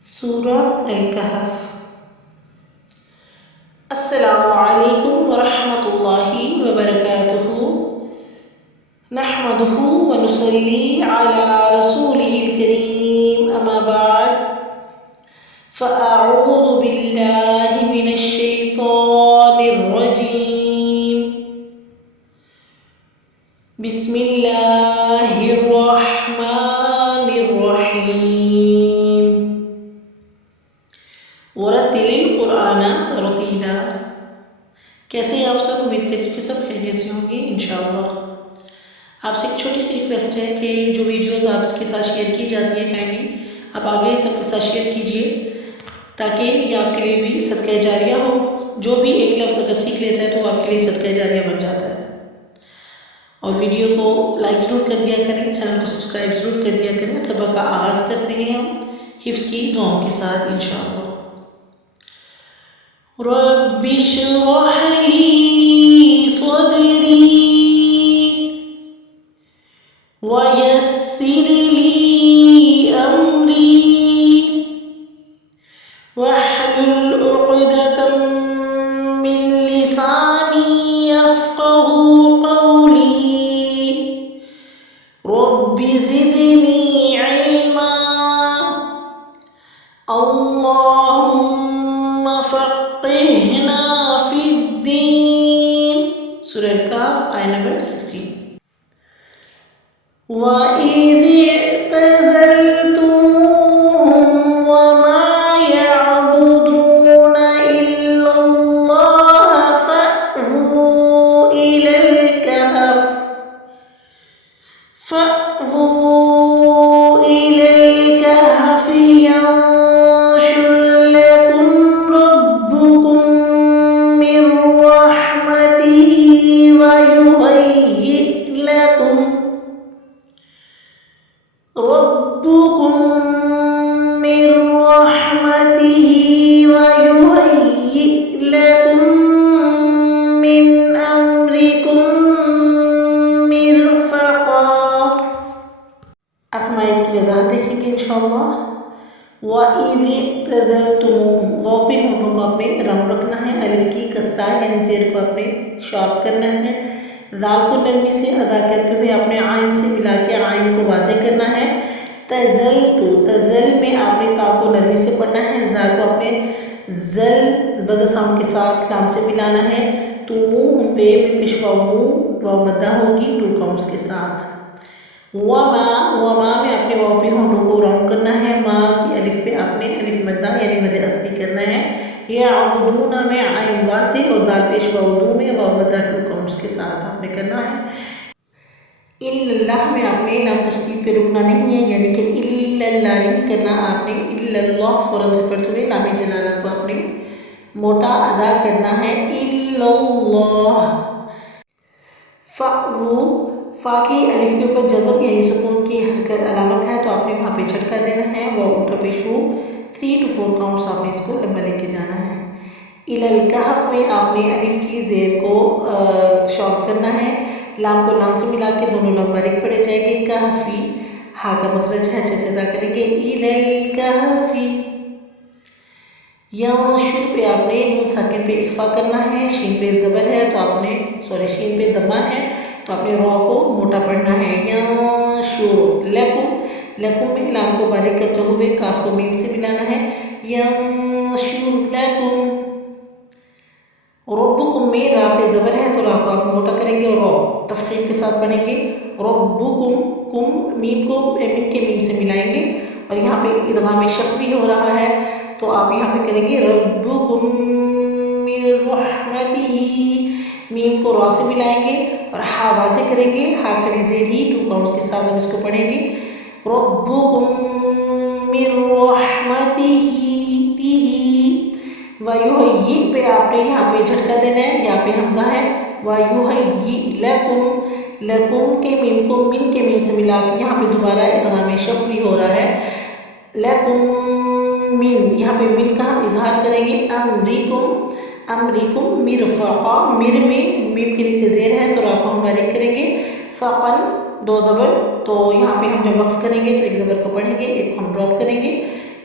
سورہ الکہف۔ السلام علیکم ورحمۃ اللہ وبرکاتہ۔ نحمدہ ونصلی علی رسولہ الکریم، اما بعد فاعوذ باللہ من الشیطان الرجیم، بسم اللہ الرحمن الرحیم۔ ورتل القرآن ترتیلا۔ کیسے ہیں آپ سب؟ امید کرتی ہوں کہ سب خیریت سے ہوں گے انشاءاللہ۔ آپ سے ایک چھوٹی سی ریکویسٹ ہے کہ جو ویڈیوز آپ کے ساتھ شیئر کی جاتی ہے کائنڈلی آپ آگے سب کے ساتھ شیئر کیجئے، تاکہ یہ آپ کے لیے بھی صدقہ جاریہ ہو۔ جو بھی ایک لفظ اگر سیکھ لیتا ہے تو آپ کے لیے صدقہ جاریہ بن جاتا ہے۔ اور ویڈیو کو لائک ضرور کر دیا کریں، چینل کو سبسکرائب ضرور کر دیا کریں۔ سبق کا آغاز کرتے ہیں ہم حفظ کی دعاؤں کے ساتھ انشاءاللہ۔ رب اشرح لی صدری ویسر لی امری واحلل عقدۃ من لسانی یفقہوا قولی رب زدنی علما اللہم فقہنا فی الدین۔ سورہ الکہف آیہ نمبر 16۔ وَإِذِ اعْتَزَلْتُمُوهُمْ وَمَا يَعْبُدُونَ إِلَّا اللَّهَ فَأْوُوا إِلَى الْكَهْفِ يَنشُرْ لَكُمْ رَبُّكُم مِّن رَّحْمَتِهِ وَيُهَيِّئْ لَكُم مِّنْ أَمْرِكُم مِّرْفَقًا۔ اب ہم آیت کی وضاحت دیکھیں گے انشاءاللہ۔ وَإِذِ اعْتَزَلْتُمُوهُمْ، واو پہ ہونٹوں کو اپنے رم رکھنا ہے، الف کی کسرہ یعنی زیر کو اپنے شارپ کرنا ہے، ذال کو نرمی سے ادا کرتے ہوئے اپنے عین سے ملا کے عین کو واضح کرنا ہے۔ تزلتو، تزل میں آپ نے تا کو نرمی سے پڑھنا ہے، زا کو اپنے زل بزر ساؤنڈ کے ساتھ لام سے ملانا ہے۔ تموہم پہ میں پیشوا مو واو مدہ ہوگی 2 کاؤنٹس کے ساتھ۔ وما، وما میں اپنے واو پہ ہونٹوں کو راؤنڈ کرنا ہے، ما کی الف پہ اپنے الف مدہ یعنی مد اصلی کرنا ہے۔ یعبدون میں عین واضح اور دال پیشوا دو میں واو مدہ 2 کاؤنٹس کے ساتھ آپ نے کرنا ہے۔ الا اللہ میں آپ نے لام تشدید پہ رکنا نہیں ہے، یعنی کہ الا اللہ نہیں کرنا، آپ نے الا اللہ فوراً سے پڑھتے ہوئے لام جلالہ کو آپ نے موٹا ادا کرنا ہے۔ الا اللہ۔ فَأْوُو، فا کی الف کے اوپر جزم یعنی سکون کی حرکت علامت ہے تو آپ نے وہاں پہ جھٹکا دینا ہے، وہ اونٹا پیشو 3 to 4 کاؤنٹس آپ نے اس کو لمبا لے کے جانا ہے۔ اِلَى الْكَهْفِ میں آپ نے الف کی زیر کو شارپ کرنا ہے، لام کو لام سے ملا کے دونوں لام باریک پڑے جائیں گے۔ کہفی، ہا کا مخرج ہے، اچھے سے ادا کریں گے۔ اِلَى الْكَهْفِ۔ ینشر پہ آپ نے نون ساکن پہ اخفا کرنا ہے، شین پہ زبر ہے تو آپ نے شین پہ دمہ ہے تو آپ نے را کو موٹا پڑھنا ہے۔ ینشر لکم، لکم میں لام کو باریک کرتے ہوئے کاف کو میم سے ملانا ہے۔ ینشر لکم۔ ربکم میں را پہ زبر ہے تو را کو آپ موٹا کریں گے اور را تفخیم کے ساتھ پڑھیں گے۔ ربکم، کم میم کو میم کے میم سے ملائیں گے اور یہاں پہ ادغام شفوی ہو رہا ہے تو آپ یہاں پہ کریں گے ربکم من رحمتہ، میم کو را سے ملائیں گے اور ہا واضح کریں گے، ہا کھڑی زیر ہی 2 کاؤنٹس کے ساتھ ہم اس کو پڑھیں گے۔ ربکم من رحمتہ تہ، وَيُهَيِّئْ پہ آپ نے یہاں پہ جھٹکا دینا ہے، یہاں پہ حمزہ ہے۔ وَيُهَيِّئْ لَكُمْ، لَكُمْ کے میم کو من کے میم سے ملا کے یہاں پہ دوبارہ ادغام شفوی ہو رہا ہے۔ لَكُمْ من، یہاں پہ من کا ہم اظہار کریں گے۔ امرکم، امرکم مرفقا، مر میں میم کے نیچے زیر ہے تو را کو ہم باریک کریں گے۔ فقن، 2 زبر، تو یہاں پہ ہم جب وقف کریں گے تو ایک زبر کو پڑھیں گے، ایک کو ہم ڈراپ کریں گے۔